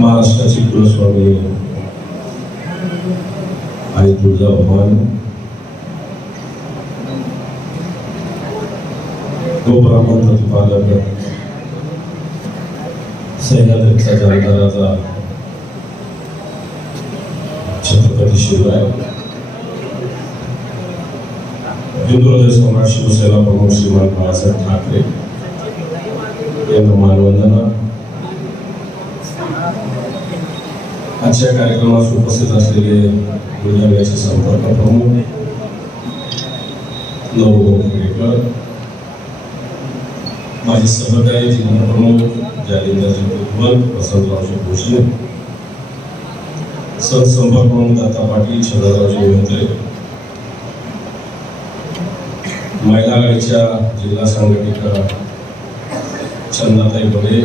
महाराष्ट्राची कुलस्वामी आई तुळजाभवानी गोब्राह्मण प्रतिपालक सह्याद्रीचा जाणकाराचा छत्रपती शिवराय, हिंदू हृदय सम्राट शिवसेना प्रमुख श्रीमान बाळासाहेब ठाकरे यांना मानवंदना. आजच्या कार्यक्रमास उपस्थित असलेले बुलढाण्याचे संपर्क प्रमुख नवभाऊ खेडेकर, माझे सहकारी जिल्हा प्रमुख जालिंदरजी कुलवंत, वसंतरावजी भोसले, सहसंपर्क प्रमुख दत्ता पाटील, छत्ररावजी मोहते, महिला आघाडीच्या जिल्हा संघटिका चंदाताई बडे,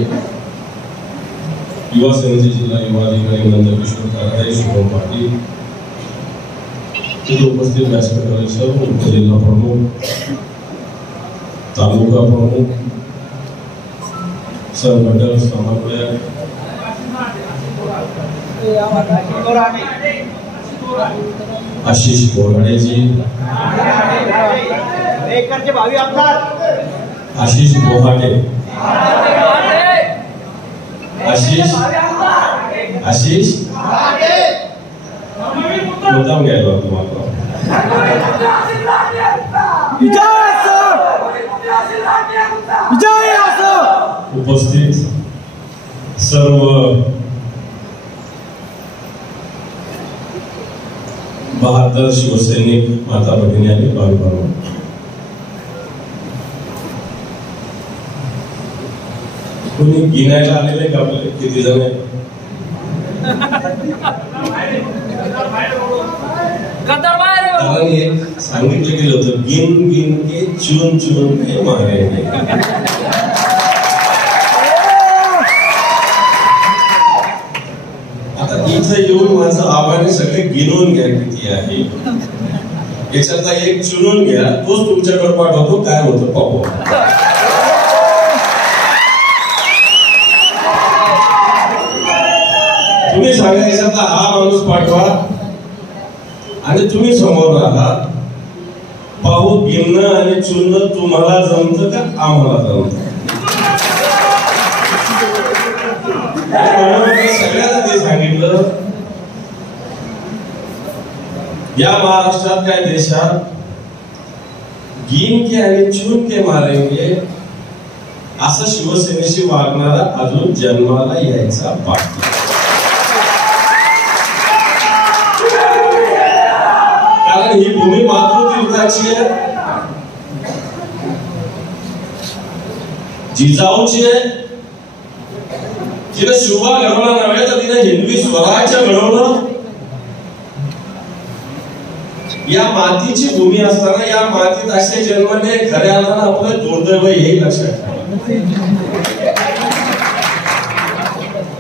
युवा सेनेचे जिल्हा युवा अधिकारी नंदकिशोर कारडे, शुभम पाटील, तिथे उपस्थित व्यासपीठावरील सर्व उपजिल्हा प्रमुख, तालुका प्रमुख, संघटक, समन्वयक, आशिष बोराडेजी, आशिष बोहाटे, आशिष मुद्दाम घ्यायला तुम्हाला उपस्थित सर्व बहादर शिवसैनिक माता भगिनी आणि बाळूभाऊ, कोणी गिनायला आलेले का आपले किती जण आहे? सांगितलं गेलं होतं गिन गिन के चुन चुन के मारेंगे. आता इथं येऊन माझं आव्हान सगळे गिनून घ्या किती आहे, याच्यातला एक चुनून घ्या, तोच तुमच्याकडे पाठवतो, काय होतं पाहू. तुम्ही सांगा याच्यातला हा माणूस पाठवा आणि तुम्ही समोर राहा, पाहू गिनणं आणि चुनणं तुम्हाला जमतं का आम्हाला जमतं. सगळ्यांना ते सांगितलं, या महाराष्ट्रात काय देशात गिन के आणि चुन के मारेंगे असं शिवसेनेशी वागणारा अजून जन्माला यायचा बाकी. कारण ही भूमी मातृतीर्थाची आहे, जिजाऊची आहे. तिने शुभा घडवला नव्हे तर तिने हिंदवी स्वराज्य घडवलं. या मातीची भूमी असताना या मातीत असे जन्मले खऱ्या अर्थानं आपलं दुर्दैव हे लक्षात ठेवा.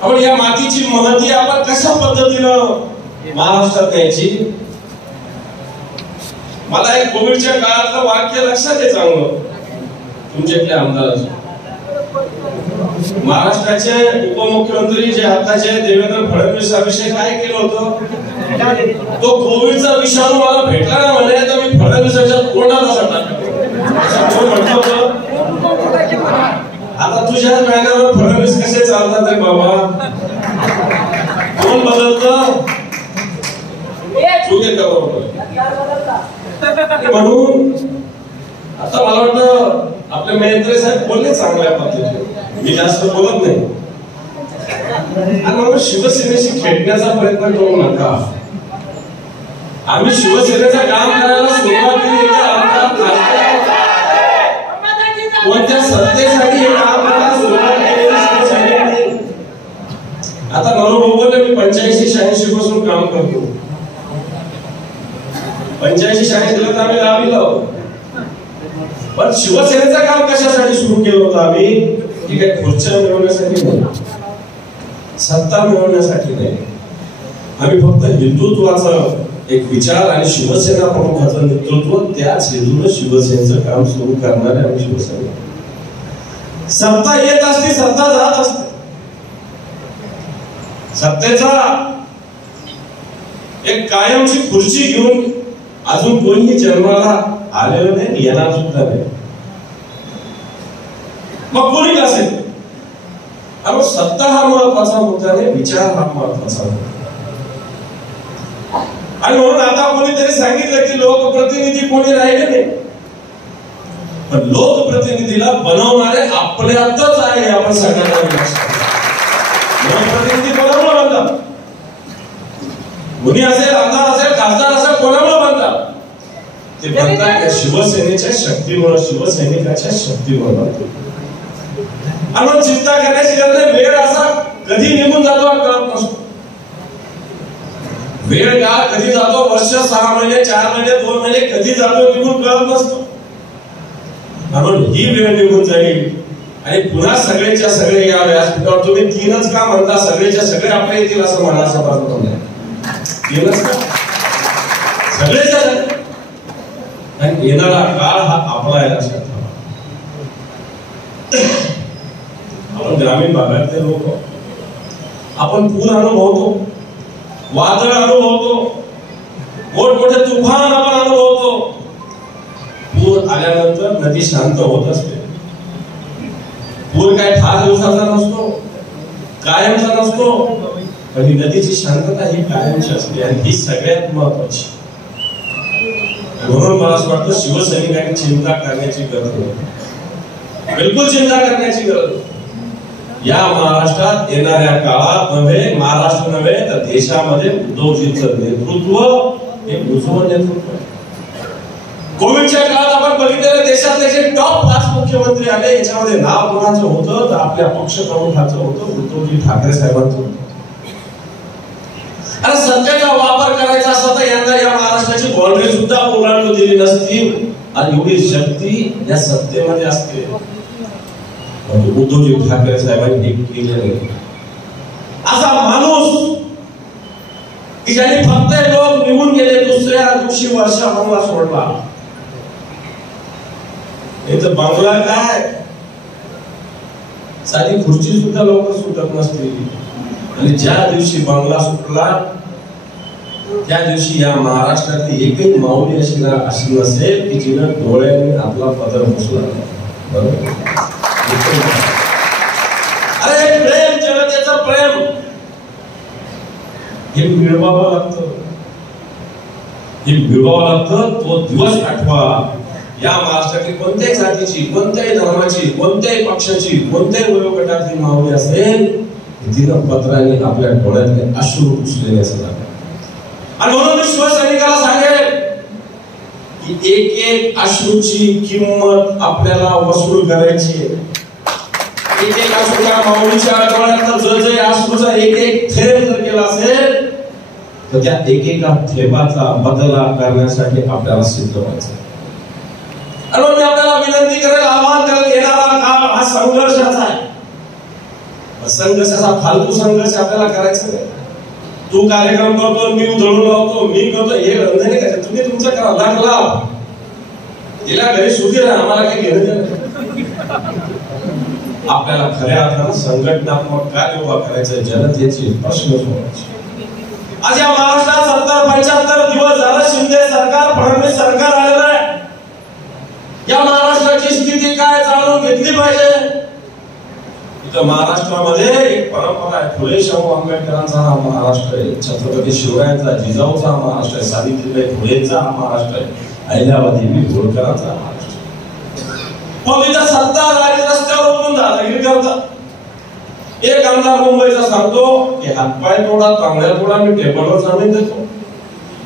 आपण या मातीची महती आपण कशा पद्धतीनं महाराष्ट्रात न्यायची. मला एक कोविडच्या काळातलं वाक्य लक्षात आहे चांगलं तुमच्यातल्या आमदाराचं. महाराष्ट्राचे उपमुख्यमंत्री जे आताचे देवेंद्र फडणवीसांविषयी काय केलं होतं, तो कोविडचा विषाणू मला भेटला ना म्हणे तर मी फडणवीसाच्या तोंडात असा टाकतो म्हटलं होतं. आता तुझ्या बॅनरवर फडणवीस कसे चालतात रे बाबा, कोण बदलतं चुके का बरोबर. म्हणून आता मला वाटतं आपले महेंद्र साहेब बोलले चांगल्या पद्धतीने, मी जास्त बोलत नाही. आणि म्हणून शिवसेनेशी खेळण्याचा प्रयत्न करू नका. आम्ही शिवसेनेचं काम करायला सुरुवात केली, कोणत्या सत्तेसाठी हे काम करायला सुरुवात केली. आता नवभाऊ बोलले मी 85-86 पासून काम करतो. 85-86 तर आम्ही लावलो, पण शिवसेनेचं काम कशासाठी सुरू केलं होतं आम्ही, की काही खुर्च्या मिळवण्यासाठी नाही, सत्ता मिळवण्यासाठी नाही. आम्ही फक्त हिंदुत्वाचं एक विचार आणि शिवसेना प्रमुखाचं नेतृत्व, त्याच हेतून शिवसेनेचं काम सुरू करणारे आणि शिवसेना सत्ता येत असते, सत्ता जात असते. सत्तेचा एक कायमची खुर्ची घेऊन अजून कोणी जन्माला आलेलं नाही, येणार सुद्धा नाही. मग कोणी असेल, आणि सत्ता हा महत्वाचा मुद्दा नाही, विचार हा महत्वाचा मुद्दा. आणि म्हणून आता कोणीतरी सांगितलं की लोकप्रतिनिधी कोणी राहिले नाही, पण लोकप्रतिनिधीला बनवणारे आपल्यातच आहे. आपण सगळ्यांना लोकप्रतिनिधी कोणामुळे बनतात? कोणी असेल, आमदार असेल, खासदार असेल, कोणामुळे बनतात? ते बनतात शिवसेनेच्या शक्तीमुळे, शिवसैनिकाच्या शक्तीमुळे बनतात. आणि चिंता करण्याची गरज नाही. वेळ असा कधी निघून जातो कळत नसतो. वेळ का कधी जातो, वर्ष, 6 महिने, 4 महिने, 2 महिने कधी जातो निघून कळत नसतो. म्हणून ही वेळ निघून जाईल आणि पुन्हा सगळेच्या सगळे या व्यासपीठावर तुम्ही 3च का म्हणता, सगळेच्या सगळे आपल्या येतील असं मनाचा बाजू नाही. 3च का सगळेच्या सगळे, आणि येणारा काळ हा आपला आहे लक्षात ठेवा. आपण ग्रामीण भागातले लोक, आपण पूर अनुभवतो, वादळ अनुभवतो, मोठमोठे तुफान आपण अनुभवतो. पूर आल्यानंतर नदी शांत होत असते. पूर काय फार दिवसाचा नसतो, कायमचा नसतो, पण ही नदीची शांतता ही कायमची असते आणि ही सगळ्यात महत्वाची. म्हणून मला असं वाटतं शिवसैनिकांनी चिंता करण्याची गरज नाही, बिलकुल चिंता करण्याची गरज नाही. या महाराष्ट्रात येणाऱ्या काळात नव्हे, महाराष्ट्र नव्हे तर देशामध्ये उद्धवजींचं नेतृत्व हे उज्ज्वल नेतृत्व आहे. कोविडच्या काळात आपण बघितलेले देशातले जे टॉप 5 मुख्यमंत्री आले, याच्यामध्ये नाव कोणाचं होतं तर आपल्या पक्ष प्रमुखाचं होतं, उद्धवजी ठाकरे साहेबांचं होतं. आणि सत्तेचा वापर करायचा असता तर यांना या महाराष्ट्राची बाउंड्री सुद्धा ओलांडू दिली नसती, आणि एवढी शक्ती या सत्तेमध्ये असते. उद्धवजी ठाकरे साहेबांनी केलेलं असा माणूस की ज्यांनी फक्त लोक निघून गेले, दुसऱ्या दिवशी वर्षा बंगला सोडला. इथं बंगला काय, साधी खुर्ची सुद्धा लोक सुटत नसतील. आणि ज्या दिवशी बंगला सुटला त्या दिवशी या महाराष्ट्रातली एकही माऊली अशी नसेल की जिनं डोळ्याने आपला पदर पुसला. बरोबर? अरे प्रेम, जनतेचं प्रेम हे मिळवावं लागतं, हे मिळवावं लागतं. तो दिवस आठवा. या महाराष्ट्रातली कोणत्याही जातीची, कोणत्याही धर्माची, कोणत्याही पक्षाची, कोणत्याही वयोगटातली माऊली असेल, तिनं पत्राने आपल्या डोळ्यातले अश्रू पुसलेले असतात. आणि म्हणून मी शिवसैनिकाला सांगेल की एक एक अश्रूची किंमत आपल्याला वसूल करायची आहे. एक एक अश्रूच्या माऊलीच्या डोळ्यातला जय अश्रूचा एक एक थेंब जर केला असेल तर त्या एकेका थेंबाचा बदला करण्यासाठी आपल्याला सिद्ध व्हायचं. आणि मी आपल्याला विनंती करेल, आवाहन करेल, येणारा काळ हा संघर्षाचा आहे. संघर्षाचा फालतू संघर्ष आपल्याला करायचा नाही. तू कार्यक्रम करतो, मी उधळून लावतो, मी करतो, हे धंदे नाही करायचे. तुम्ही तुमचं करा, लाख लाभ तिला घरी सुखी राहा, आम्हाला काही घेणं देणं. आपल्याला खऱ्या अर्थानं संघटनात्मक कार्य उभा करायचं, जनतेचे प्रश्न सोडवायचे. आज या महाराष्ट्रात 70-75 दिवस झालं शिंदे सरकार, फडणवीस सरकार आलेलं आहे. या महाराष्ट्राची स्थिती काय जाणून घेतली पाहिजे. इथं महाराष्ट्रामध्ये एक परंपरा आहे, फुले शाहू आंबेडकरांचा हा महाराष्ट्र आहे, छत्रपती शिवरायांचा, जिजाऊचा हा महाराष्ट्र आहे, सावित्रीबाई फुलेंचा हा महाराष्ट्र आहे, अहिल्यादेवी होळकरांचा महाराष्ट्र. मग इथं सत्ताधारी रस्त्यावर उतरून दादागिरी करतात. एक आमदार मुंबईचा सांगतो की हातपाय तोडा, तांगड्या तोडा, मी टेबलवर जामीन देतो.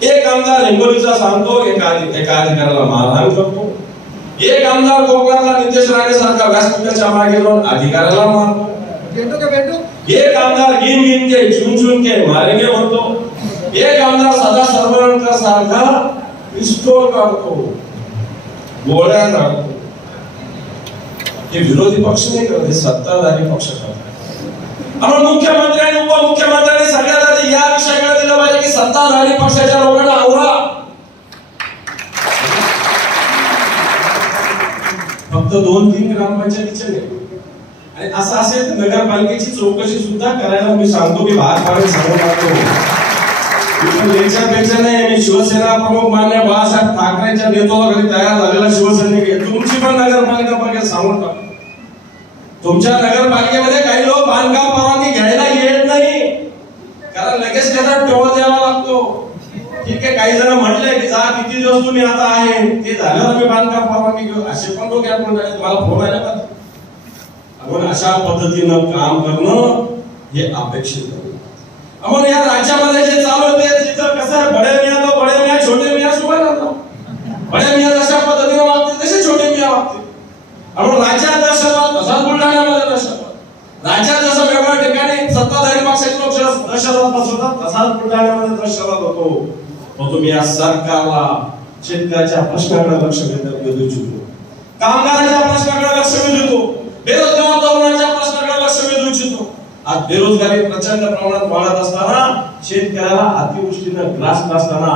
एक आमदार हिंगोलीचा सांगतो एका अधिकाऱ्याला मारहाण करतो. एक आमदार कोकणातला नितेश राणे सारखा व्यासपीठाच्या मागे जाऊन अधिकाऱ्याला मारतो. एक आमदार गिन के चुन के मारेंगे म्हणतो. एक आमदार सदा सर्वांका सारखा पिस्तूल काढतो, गोळ्या काढतो. हे विरोधी पक्ष नाही करत, हे सत्ताधारी पक्ष करतात. आपण मुख्यमंत्री आणि उपमुख्यमंत्र्यांनी सगळ्यात आधी या विषयाकडे दिलं पाहिजे की सत्ताधारी पक्षाच्या लोकांना आवरा. फक्त 2-3 ग्रामपंचायतीचे नाही. आणि असं असेल तर नगरपालिकेची चौकशी सुद्धा करायला मी सांगतो, मी भाग सांगू लागतो. याच्यापेक्षा नाही, मी शिवसेना प्रमुख मान्य बाळासाहेब ठाकरेंच्या नेतृत्वाखाली तयार झालेला शिवसैनिक आहे. तुमची पण नगरपालिका बघेल सांगून टाकतो. तुमच्या नगरपालिकेमध्ये काही लोक बांधकाम परवानगी घ्यायला येत नाही, कारण लगेच त्याचा टोल द्यावा लागतो. ठीक आहे, काही जण म्हटले की जा किती दिवस तुम्ही आता आहे, ते झाल्यावर मी बांधकाम परवानगी घेऊ, असे पण लोक यात म्हणतात. मला फोन आला का? आपण अशा पद्धतीनं काम करणं हे अपेक्षित आहे. आपण या राज्यामध्ये जे चालू होते तिथं कसं आहे, बडे मिया तो बडे मिया, छोटे मिया सुभाष राहतात. बडे मिया जशा पद्धतीने वागतील तसे छोटे मिया वागतील. आपण राज्यात दहशतवाद तसाच बुलढाण्यामध्ये दहशतवाद, राज्यात जसं वेगवेगळ्या ठिकाणी सत्ताधारी पक्षाचे लोक दहशतवाद पसरवतात तसाच बुलढाण्यामध्ये दहशतवाद होतो. मग तुम्ही या सरकारला शेतकऱ्याच्या प्रश्नाकडे लक्ष देऊ इच्छितो, कामगारांच्या प्रश्नाकडे लक्ष देतो, बेरोजगार तरुणांच्या प्रश्नाकडे लक्ष देऊ इच्छितो. आज बेरोजगारी प्रचंड प्रमाणात वाढत असताना, शेतकऱ्याला अतिवृष्टीनं ग्रासलं असताना,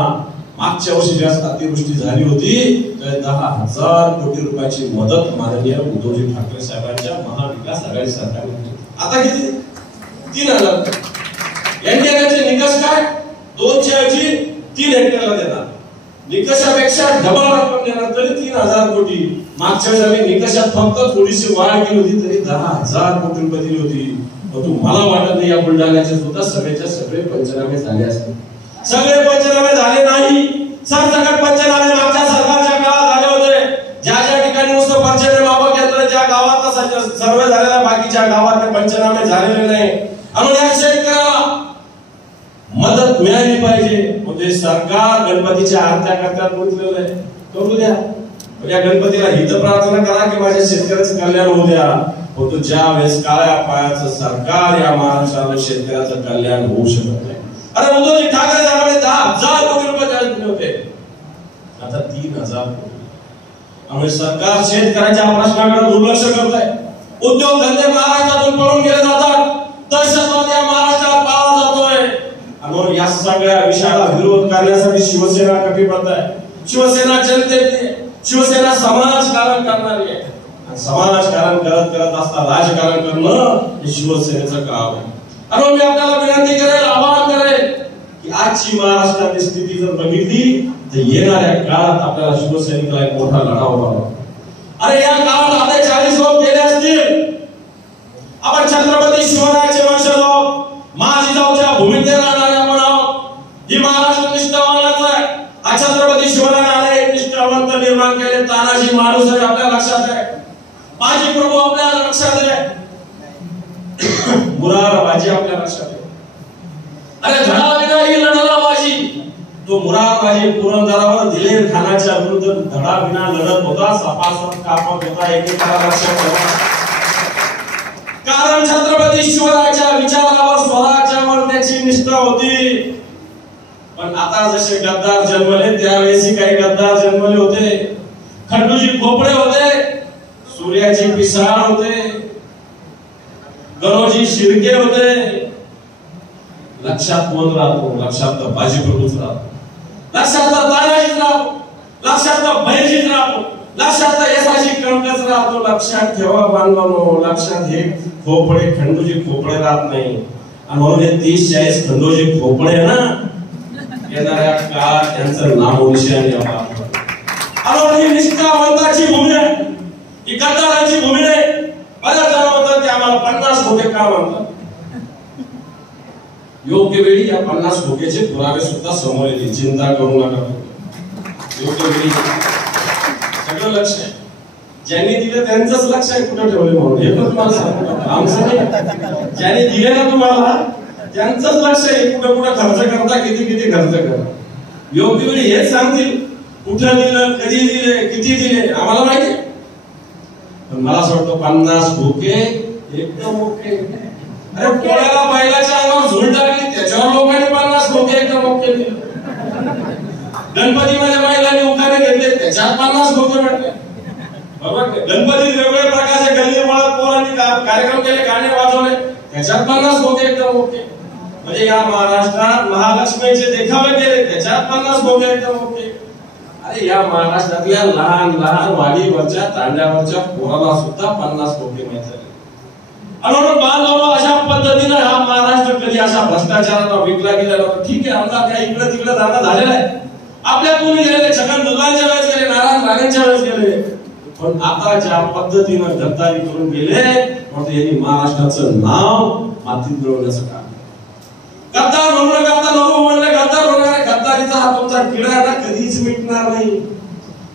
मागच्या वर्षी जास्त अतिवृष्टी झाली होती तर 10,000 कोटी रुपयाची मदत माननीय उद्धवजी ठाकरे साहेबांच्या महाविकास आघाडी सरकारने केली. आता किती? 3,000. एनडीआरएफचे निकष काय? 2च्या ऐवजी 3 हेक्टरला देणार, निकषापेक्षा डबल रक्कम देणार, तरी 3,000 कोटी. मागच्या वेळेस आम्ही निकषात फक्त थोडीशी वाढ केली होती, तरी 10,000 कोटी रुपये दिली होती. मला वाटत नाही या बुलढाण्याचे सुद्धा सगळे पंचनामे झाले असतील. सगळे पंचनामे झाले नाही. सरसकट पंचनामे मागच्या सरकारच्या काळात झाले होते. ज्या ज्या ठिकाणी नुसतं पंचनामे मापक केंद्र, ज्या गावातला सर्वे झालेला, बाकीच्या गावातले पंचनामे झालेले नाही. आणि या शेतकऱ्याला मदत मिळाली पाहिजे. म्हणजे सरकार गणपतीच्या आरत्या करतात गुंतलेलं आहे, करू द्या. या गणपतीला हित प्रार्थना करा की माझ्या शेतकऱ्याचं कल्याण होऊ द्या. होतो ज्या वेळेस काळ्या पायाचं सरकार या महाराष्ट्राला शेतकऱ्याचं कल्याण होऊ शकत नाही. अरे उद्धवजी ठाकरे साहेबांनी 10,000 कोटी रुपये जाहीर केले होते, आता 3,000 कोटी. त्यामुळे सरकार शेतकऱ्याच्या प्रश्नाकडे दुर्लक्ष करत आहे. उद्योगधंदे महाराष्ट्रातून पळून गेले जातात, दहशतवाद या महाराष्ट्रात पाळला जातोय. आणि या सगळ्या विषयाला विरोध करण्यासाठी शिवसेना कटिबद्ध आहे. शिवसेना जनतेची, शिवसेना समाजकारण करणारी आहे. समाजकारण करत करत असता राजकारण करणं हे शिवसेनेचं काम आहे. आणि मी आपल्याला विनंती करेल, आवाहन करेल की आजची महाराष्ट्राची स्थिती जर बघितली तर येणाऱ्या काळात आपल्याला शिवसैनिकाला एक मोठा लढा उभारावा. अरे या काळात आपले 40 लोक गेले असतील. आपण छत्रपती शिवरायाचे वंशज आहोत, महाजिजाऊच्या भूमीत राहणारे आपण आहोत. ही महाराष्ट्र निष्ठावानाच आहे. छत्रपती शिवरायाने एक निष्ठावंत निर्माण केले. तानाजी मालुसरे आपल्या लक्षात आहे, माजी प्रभू आपल्या लक्षात आहे, मुरारबाजी आपल्या लक्षात आहे. अरे धडा विना ही लढला बाजी. तो मुरारबाजी पुरंदरावर दिलेर खानाच्या विरुद्ध धडा विना लढत होता, सपासप कापत होता, एकेकाला लक्षात होता. कारण छत्रपती शिवरायाच्या विचारावर, स्वराज्यावर त्याची निष्ठा होती. पण आता जसे गद्दार जन्मले त्यावेळेस काही गद्दार जन्मले होते. खंडूजी खोपडे होते, सूर्याची पिसाळ होते, गणोजी शिर्के होते. लक्षात कोण राहतो? लक्षात बाजीप्रभूच राहतो, लक्षात तानाजीच राहतो, लक्षात बहिर्जीच राहतो, लक्षात यशाची कणकच राहतो. लक्षात ठेवा बांधवांनो, लक्षात हे खोपडे खंडूजी खोपडे राहत नाही. आणि म्हणून हे 30-40 खंडूजी खोपडे ना, येणाऱ्या काळात त्यांचं नामोनिशाण यावं. आणि ही निष्ठावंताची भूमी आहे, ही गद्दाराची भूमी नाही. बऱ्याच जण म्हणतात की आम्हाला 50 खोके का म्हणतात. योग्य वेळी या 50 खोक्याचे पुरावे सुद्धा समोर येतील, चिंता करू नका. योग्य वेळी सगळं लक्ष आहे. ज्यांनी दिलं त्यांचंच लक्ष आहे कुठं ठेवले म्हणून, हे पण तुम्हाला सांगतो. आमचं नाही, ज्यांनी दिले ना तुम्हाला त्यांचंच लक्ष आहे कुठं कुठं खर्च करता, किती किती खर्च करा. योग्य वेळी हेच सांगतील कुठं दिलं, कधी दिले, किती दिले, आम्हाला माहिती. पण मला असं वाटतं 50 खोके एकदम ओके. अरे पोळ्याला बैलाच्या अंगावर झुल टाकली, त्याच्यावर लोकांनी 50 खोके एकदम ओके दिले. गणपतीमध्ये महिलांनी उखाणे घेतले, त्याच्यात 50 खोके भेटले. बरोबर, गणपतीत वेगवेगळ्या प्रकारचे गल्ली मुळात पोरांनी कार्यक्रम केले, गाणे वाजवले, त्याच्यात 50 खोके एकदम ओके. म्हणजे या महाराष्ट्रात महालक्ष्मीचे देखावे केले, त्याच्यात 50 भोगे एकदम ओके. अरे या महाराष्ट्रातल्या लहान लहान वाडीवरच्या तांड्यावरच्या पोराला सुद्धा 50 भोगे माहित झाले. आणि बांधवलो अशा पद्धतीने हा महाराष्ट्र कधी अशा भ्रष्टाचाराला विकला गेला नव्हता. ठीक आहे, आमचा काही इकडे तिकडे जाणं झालेला आहे, आपल्या कोणी गेले, छगन भुजबळांच्या वेळेस गेले, नारायण राणेंच्या वेळेस गेले, पण आता ज्या पद्धतीनं गद्दारी करून गेले म्हणजे यांनी महाराष्ट्राचं नाव मातीत मिळवण्याचं काम. गद्दार म्हणून गद्दार नको म्हणले, गद्दार होणार, गद्दारीचा हा तुमचा किडा आहे ना, कधीच मिटणार नाही.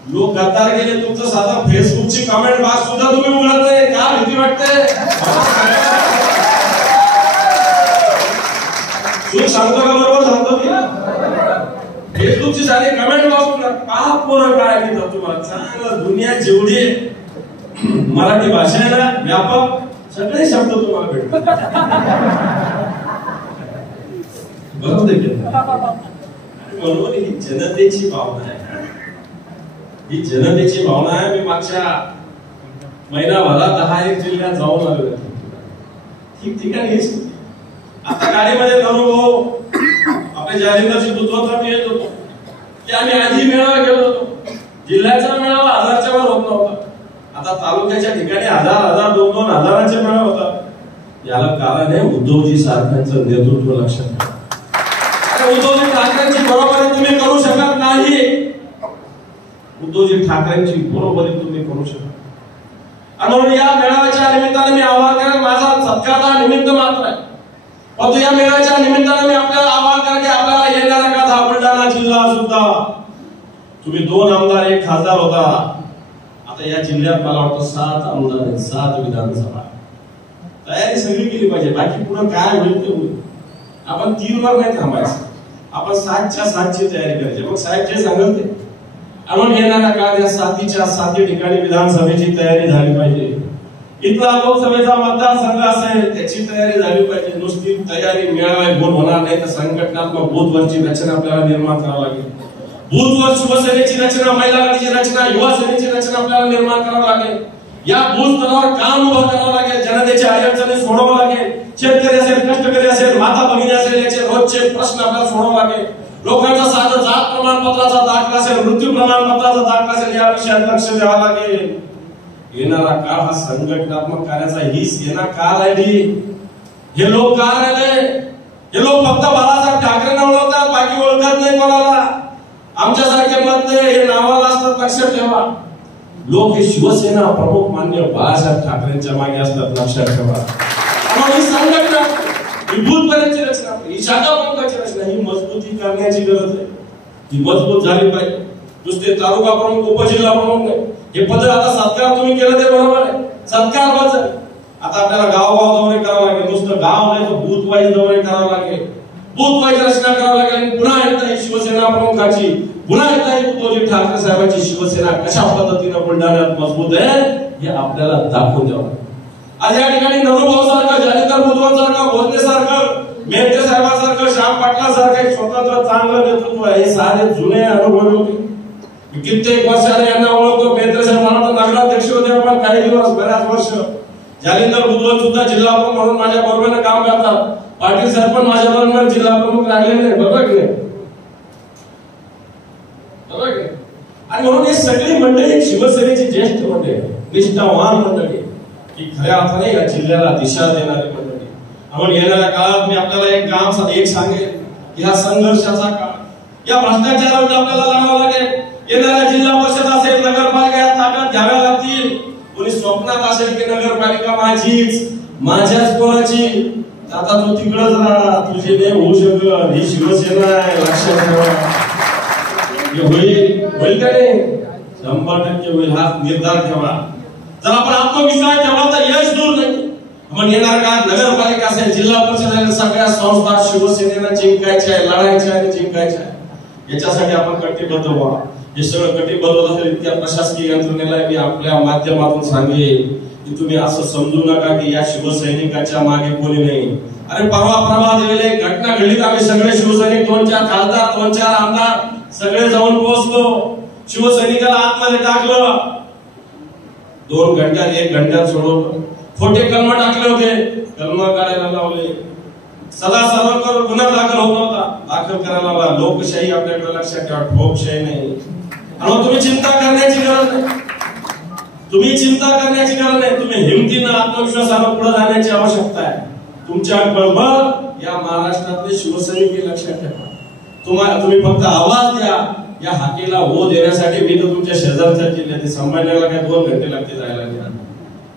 लोक गद्दार गेले, तुमचं साधा फेसबुकची कमेंट बॉक्स सुद्धा तुम्ही उघडत नाही. का भीती वाटते? तू सांगतो का? बरोबर सांगतो की फेसबुकची साधी कमेंट बॉक्स का पोरं काय घेतात तुम्हाला? चांगलं दुनिया जेवढी मराठी भाषा आहे ना व्यापक, सगळे शब्द तुम्हाला भेटतात. बरोबर आहे. म्हणून ही जनतेची भावना आहे, ही जनतेची भावना आहे. मी मागच्या महिनाभरात 10-1 जिल्ह्यात जाऊन आलो, ठिकठिकाणी हेच. आता गाडीमध्ये अनुभव आपल्या जालिंदरची बुद्धवता मी येत होतो की आम्ही आधी मेळावा घेत होतो. जिल्ह्याचा मेळावा 1000च्या वर होत नव्हता, आता तालुक्याच्या ठिकाणी 1000, 2,000 हजाराचे मेळावा होता. याला कारण आहे उद्धवजी सारख्यांचं नेतृत्व लक्षात घ्या. उद्धवजी ठाकरेंची बरोबरी तुम्ही करू शकत नाही, उद्धवजी ठाकरेंची बरोबरी तुम्ही करू शकता. आणि या मेळाव्याच्या निमित्ताने मी आवाहन करेन, माझा सत्कार हा निमित्त मात्र आहे, परंतु या मेळाव्याच्या निमित्ताने मी आपल्याला आवाहन करेन की आपल्याला येणारा का हा बुलढाणा जिल्हा सुद्धा तुम्ही 2 आमदार 1 खासदार होता, आता या जिल्ह्यात मला वाटतं 7 आमदार आहेत, 7 विधानसभा. तयारी सगळी केली पाहिजे, बाकी पुढे काय होईल ते होईल. आपण 3 वर नाही थांबायचं, आपण 7च्या 7ची तयारी करायची. मग साहेब जे सांगल ते. म्हणून येणाऱ्या काळात या 7च्या ठिकाणी विधानसभेची तयारी झाली पाहिजे. इथला लोकसभेचा मतदारसंघ असेल त्याची तयारी झाली पाहिजे. नुसती तयारी मिळावी बोल होणार नाही, तर संघटनात्मक बूथवरची रचना आपल्याला निर्माण करावी लागेल. बूथवर शिवसेनेची रचना, महिला आघाडीची रचना, युवा सेनेची रचना आपल्याला निर्माण करावी लागेल. या बूथ स्तरावर काम उभं करावं लागेल, जनतेच्या अडचणी सोडवावं लागेल. शेतकरी असेल, कष्टकरी असेल, माता भगिनी असेल, याचे रोजचे प्रश्न आपल्याला सोडवावे लागेल. लोकांचा साधं जात प्रमाणपत्राचा दाखला असेल, मृत्यू प्रमाणपत्राचा दाखला असेल, या विषयात लक्ष द्यावं लागेल. येणारा काळ हा संघटनात्मक कार्याचा हीच येणार काळ आहे. हे लोक का राहिले? हे लोक फक्त बाळासाहेब ठाकरेंना ओळखतात, बाकी ओळखत नाही कोणाला. आमच्यासारखे मत नाही, हे नावाला असतात, लक्षात ठेवा. लोक हे शिवसेना प्रमुख मान्य बाळासाहेब ठाकरेंच्या मागे असतात, लक्षात ठेवा. ही संघटना, ही बूथपर्यंतची रचना, ही शाखा प्रमुखाची रचना, ही मजबूती करण्याची गरज आहे. ही मजबूत झाली पाहिजे. नुसते तालुका प्रमुख, उपजिल्हा प्रमुख नाही, हे पद आता सत्कार तुम्ही केलं ते बरोबर आहे, सत्कार बस. आता आपल्याला गावगाव दौरे करावे लागेल, नुसतं गाव नाही तर बूथ वाईज दौरे करावे लागेल, बूथ वाईज रचना करावी लागेल. पुन्हा एकदा ही शिवसेना प्रमुखाची, पुन्हा एकदा ही उद्धवजी ठाकरे साहेबांची शिवसेना कशा पद्धतीने बुलढाण्यात मजबूत आहे हे आपल्याला दाखवून द्यावं. आज या ठिकाणी नरूभाऊ सारखं, जालिंदर बुधवांसारखं, भोसले सारखं, मेहते साहेबांसारखं, श्याम पाटलासारखं एक स्वतंत्र चांगलं नेतृत्व आहे. हे सारे जुने अनुभव होते. कित्येक वर्षाने यांना ओळखतो. मेहते साहेब मला नगराध्यक्ष होते आपण काही दिवस, बऱ्याच वर्ष. जालिंदर बुधवान सुद्धा जिल्हा प्रमुख म्हणून माझ्या बरोबरीने काम करतात. पाटील साहेब पण माझ्या बरोबर जिल्हा प्रमुख राहिलेले, बरोबर की नाही? बरोबर की? आणि म्हणून ही सगळी मंडळी शिवसेनेची ज्येष्ठ मंडळी, निष्ठावान मंडळी, की खऱ्या अर्थाने या जिल्ह्याला दिशा देणारी मंडळी. म्हणून येणाऱ्या काळात मी आपल्याला एक सांगेल की हा संघर्षाचा काळ, या भ्रष्टाचारावर आपल्याला लढावं लागेल. येणाऱ्या जिल्हा परिषद असेल, नगरपालिका या ताब्यात घ्याव्या लागतील. कोणी स्वप्नात असेल की नगरपालिका माझीच, माझ्याच कोणाची, आता तू तिकडच राहा, तुझी नाही होऊ शकत. ही शिवसेना आहे, लक्षात ठेवा. होईल का नाही? 100% होईल, हा निर्धार ठेवा. जर आपण आत्मविश्वास ठेवला तर यश दूर नाही. मग येणार का नगरपालिका असेल, जिल्हा परिषद असेल, सगळ्या संस्था शिवसेनेला जिंकायच्या आहे, लढायच्या आणि जिंकायच्या आहे. याच्यासाठी आपण कटिबद्ध व्हा. हे सगळं कटिबद्ध असेल इतक्या प्रशासकीय यंत्रणेला मी आपल्या माध्यमातून सांगेन की तुम्ही असं समजू नका की या शिवसैनिकाच्या मागे कोणी नाही. अरे परवा प्रभा दिलेले घटना घडली, आम्ही सगळे शिवसैनिक, 2-4 खासदार, 2-4 आमदार सगळे जाऊन पोहोचलो. शिवसैनिकाला आतमध्ये टाकलं, 2 घंट्यात 1 घंट्यात सोडवलं. खोटे कलम टाकले होते, कलम काढायला लावले. सदा सर्वकर गुन्हा दाखल होत नव्हता, दाखल करायला लावला. लोकशाही आपल्याकडे लक्षात ठेवा, ठोकशाही नाही. आणि तुम्ही चिंता करण्याची गरज नाही, तुम्ही चिंता करण्याची गरज नाही. तुम्ही हिमतीनं आत्मविश्वासानं पुढे जाण्याची आवश्यकता आहे. तुमच्या बरोबर या महाराष्ट्रातले शिवसैनिक लक्षात ठेवा. तुम्ही फक्त आवाज द्या. या हाकेला हो देण्यासाठी मी तर तुमच्या शेजारच्या जिल्ह्यात संभाजीनगरला काय 2 घंटे लागते जायला.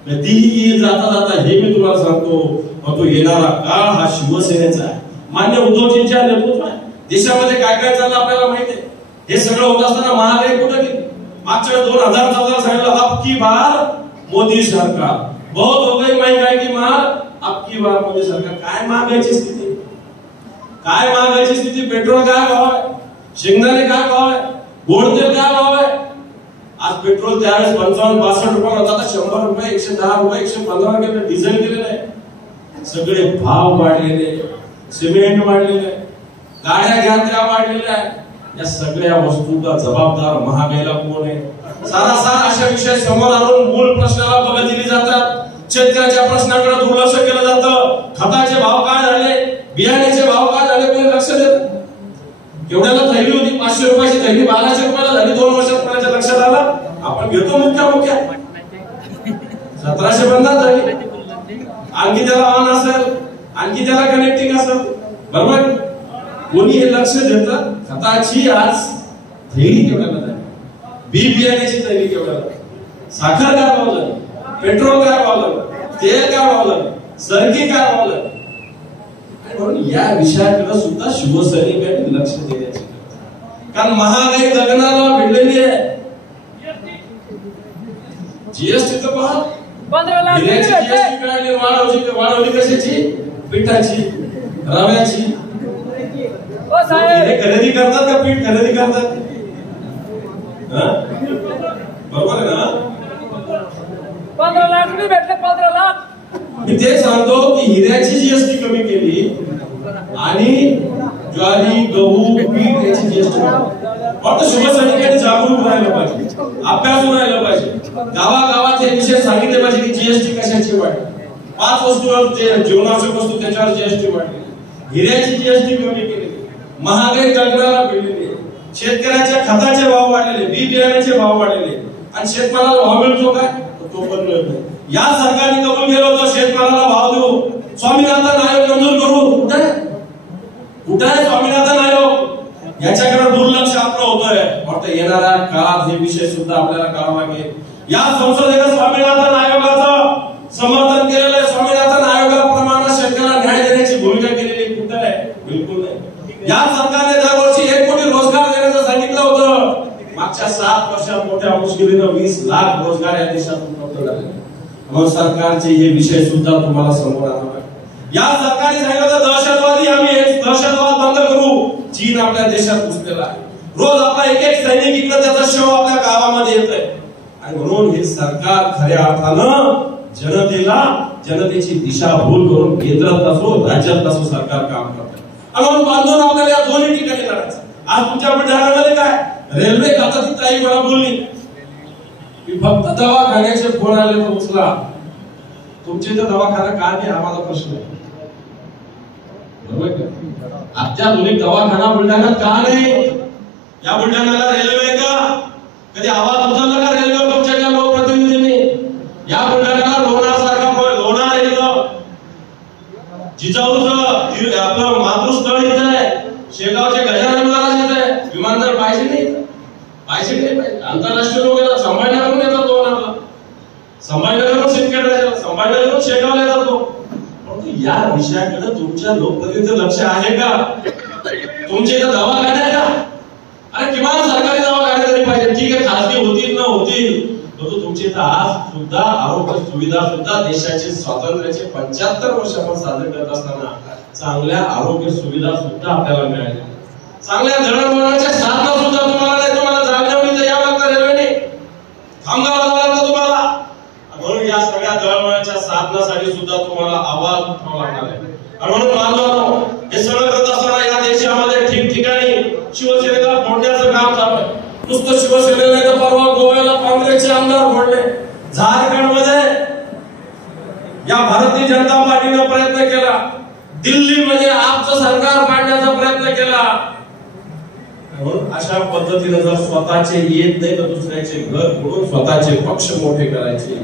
कधीही जाता जाता हे मी तुम्हाला सांगतो, तो येणारा काळ हा शिवसेनेचा आहे. मान्य उद्धवजींच्या नेतृत्वात देशामध्ये काय काय चाललं आपल्याला माहिती आहे. हे सगळं होत असताना महागाई कुठे गेली? मागच्या 2014 सांगितलं अब की बार मोदी सरकार, बहुत हो गई महंगाई की मार, अब की बार मोदी सरकार. काय महागाईची स्थिती, काय महागाईची स्थिती? पेट्रोल काय भाव आहे, शेंगदाणे काय भाव आहे, गोड तेल काय भाव आहे? आज पेट्रोल त्यावेळेस 55-62 रुपये होता, आता 100 रुपये, 110 रुपये, 115 रुपये डिझेल गेलेलं आहे. सगळे भाव वाढलेले, सिमेंट वाढलेले, गाड्या घ्या त्या वाढलेल्या आहे. या सगळ्या वस्तूंचा जबाबदार महागाईला कोण आहे? सारासार अशा विषय समोर आणून मूळ प्रश्नाला बघत दिली जातात. शेतकऱ्याच्या प्रश्नाकडे दुर्लक्ष केलं जातं. खताचे भाव काय झाले, बियाण्याचे भाव काय झाले, कोणी लक्ष देत? एवढ्याला थैली होती 500 रुपयाची थैली 1200 रुपयाला झाली. 2 वर्षात कोणाच्या लक्षात आलं? आपण घेतो मुख्य 1750 झाली. आणखी त्याला ऑन असेल, आणखी त्याला कनेक्टिंग असेल, बरोबर? कोणी हे लक्ष देतं? खताची आज थैली केवढ्याला झाली, बी बियाण्याची थैली केवढ्याला, साखर काय भाव झाली, पेट्रोल काय भाव लागलं, तेल काय भाव लागलं, सरकी काय भाव लागलं. म्हणून या विषयाकडे सुद्धा शिवसैनिकांनी लक्ष देण्याची गरज. कारण महागाई गगनाला भिडलेली आहे. जीएसटी तर पहा, 15 लाख जीएसटी वाढवली कशाची? पिठाची, रव्याची. खरेदी करतात का पीठ खरेदी करतात? बरोबर आहे ना? 15 लाख नाही भेटले, 15 लाख. मी ते सांगतो की हिऱ्याची जीएसटी कमी केली आणि ज्वारी, गहू, पीठ याची जीएसटी फक्त शिवसैनिकांनी जागरूक राहिलं पाहिजे, अभ्यास राहिला पाहिजे. गावागावात हे विषय सांगितले पाहिजे की जीएसटी कशाची वाढली. 5 वस्तूवर जीवनावश्यक वस्तू त्याच्यावर जीएसटी वाढली, हिऱ्याची जीएसटी कमी केली, महागाई गगनाला भिडलेली, शेतकऱ्याच्या खताचे भाव वाढलेले, बी बियाण्याचे भाव वाढलेले. आणि शेतमालाला भाव मिळतो काय? तो पण मिळत नाही. या सरकारने कबूल केलं होतं शेतमालाला भाव देऊ, स्वामीनाथन आयोग मंजूर करू. कुठे आहे स्वामीनाथन आयोग? याच्याकडे दुर्लक्ष आपलं होतंय. वाटतं येणाऱ्या काळात हे विषय सुद्धा आपल्याला करावा लागेल. या संसदेने स्वामीनाथन आयोगाचं समर्थन केलेलं आहे. स्वामीनाथन आयोगाप्रमाणे शेतकऱ्याला न्याय देण्याची भूमिका केलेली कुठे आहे? बिलकुल नाही. या सरकारने दरवर्षी 1 कोटी रोजगार देण्याचं सांगितलं होतं. मागच्या 7 वर्षात मोठ्या मुश्किलीनं 20 लाख रोजगार या देशात उपलब्ध झाले. म्हणून सरकारचे हे विषय सुद्धा तुम्हाला समोर आणावे. या सरकारने सांगितलं दहशतवादी, आम्ही दहशतवाद बंद करू. चीन आपल्या देशात घुसलेला आहे. रोज आपला एक सैनिक इकडे त्याचा शव आपल्या गावामध्ये येतोय. आणि म्हणून हे सरकार खऱ्या अर्थानं जनतेची दिशाभूल करून केंद्रात असो राज्यात असो सरकार काम करत. म्हणून बांधून आपल्याला या दोन्ही ठिकाणी लढायचं. आज तुमच्या बुलढाण्यामध्ये काय रेल्वे खात्याची ताई मला बोलली की फक्त दवाखान्याचे फोन आले तर उचला. तुमचे तर दवाखाना काय नाही हा माझा प्रश्न आहे. बरोबर का? अत्याधुनिक दवाखाना बुलढाण्यात का नाही? या बुलढाण्याला रेल्वे का? कधी आवाज उचलला का रेल्वे तुमच्या लोकप्रतिनिधींनी? या बुलढाण्याला लोणार येतं, जिजाऊचं आपलं मातृस्थळ इथं आहे, शेगावचे गजानन महाराज इथं आहे. विमानतळ पाहिजे नाही, पाहिजे नाही. आंतरराष्ट्रीय लोक येतात, संभाजीनगरहून येतात लोणारला, संभाजीनगरहून सिंदखेडला, संभाजीनगरहून शेगावला येतात लोक. परंतु या विषयाकडे तुमच्या लोकप्रतिनिधींचं लक्ष आहे का? तुमच्या इथं दवाखाने आहे का? अरे किमान सरकारी दवाखाने तरी पाहिजे. ठीक आहे, खासगी होतील न होतील, परंतु तुमच्या इथं आज सुद्धा आरोग्य सुविधा सुद्धा देशाचे स्वातंत्र्याचे 75 वर्ष आपण साजरे करत असताना चांगल्या आरोग्य सुविधा सुद्धा आपल्याला मिळाल्या. चांगल्या दळणवळणाच्या साधना सुद्धा तुम्हाला नाही. तुम्हाला जागण्यावरील यावं लागतं रेल्वेने, थांबावं लागतं तुम्हाला. म्हणून या सगळ्या दळणवळणाच्या साधनासाठी सुद्धा तुम्हाला आवाज उठवावा लागणार आहे. आणि म्हणून बांधवांनो, हे सगळं करत असताना या देशामध्ये ठिकठिकाणी शिवसेनेला फोडण्याचं काम चालू आहे. नुसतं शिवसेनेला नाही तर परवा गोव्याला काँग्रेसचे आमदार फोडले. झारखंड मध्ये या भारतीय जनता पार्टीने प्रयत्न केला. दिल्लीमध्ये आपचं सरकार पाडण्याचा प्रयत्न केला. म्हणून अशा पद्धतीने जर स्वतःचे येत नाही तर दुसऱ्याचे घर फोडून स्वतःचे पक्ष मोठे करायचे,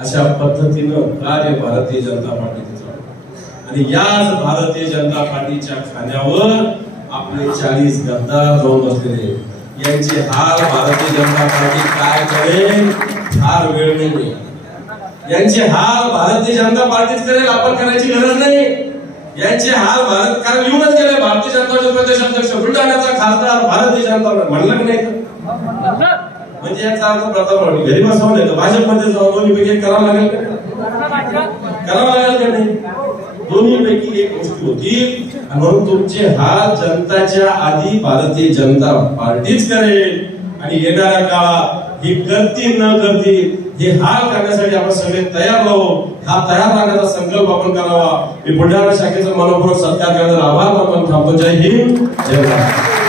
अशा पद्धतीनं कार्य भारतीय जनता पार्टीचं चालू. आणि याच भारतीय जनता पार्टीच्या खाण्यावर आपले 40 गद्दार जाऊन बसलेले. यांचे हाल भारतीय जनता पार्टी काय करेल फार वेळ नाही. यांचे हाल भारतीय जनता पार्टीच करेल, आपण करायची गरज नाही. यांचे हाल भारत कारण येऊनच गेले. भारतीय जनता प्रदेश अध्यक्ष बुलढाण्याचा खासदार भारतीय जनता म्हणलं की नाही. म्हणजे याचा अर्थ प्रताप घरी बसवून येतं भाजपमध्ये जाऊन दोन्हीपैकी करावं लागेल का नाही. दोन्हीपैकी एक गोष्ट होती. म्हणून तुमचे हाल जनताच्या आधी भारतीय जनता पार्टीच करेल. आणि येणाऱ्या काळात ही करतील न करतील हे हाल करण्यासाठी आपण सगळे तयार राहू. हा तयार राहण्याचा संकल्प आपण करावा. मी बुलढाणा शाखेचा मनपूर्वक सत्कार करण्याचा आभार मानून थांबतो. जय हिंद, जय भारत.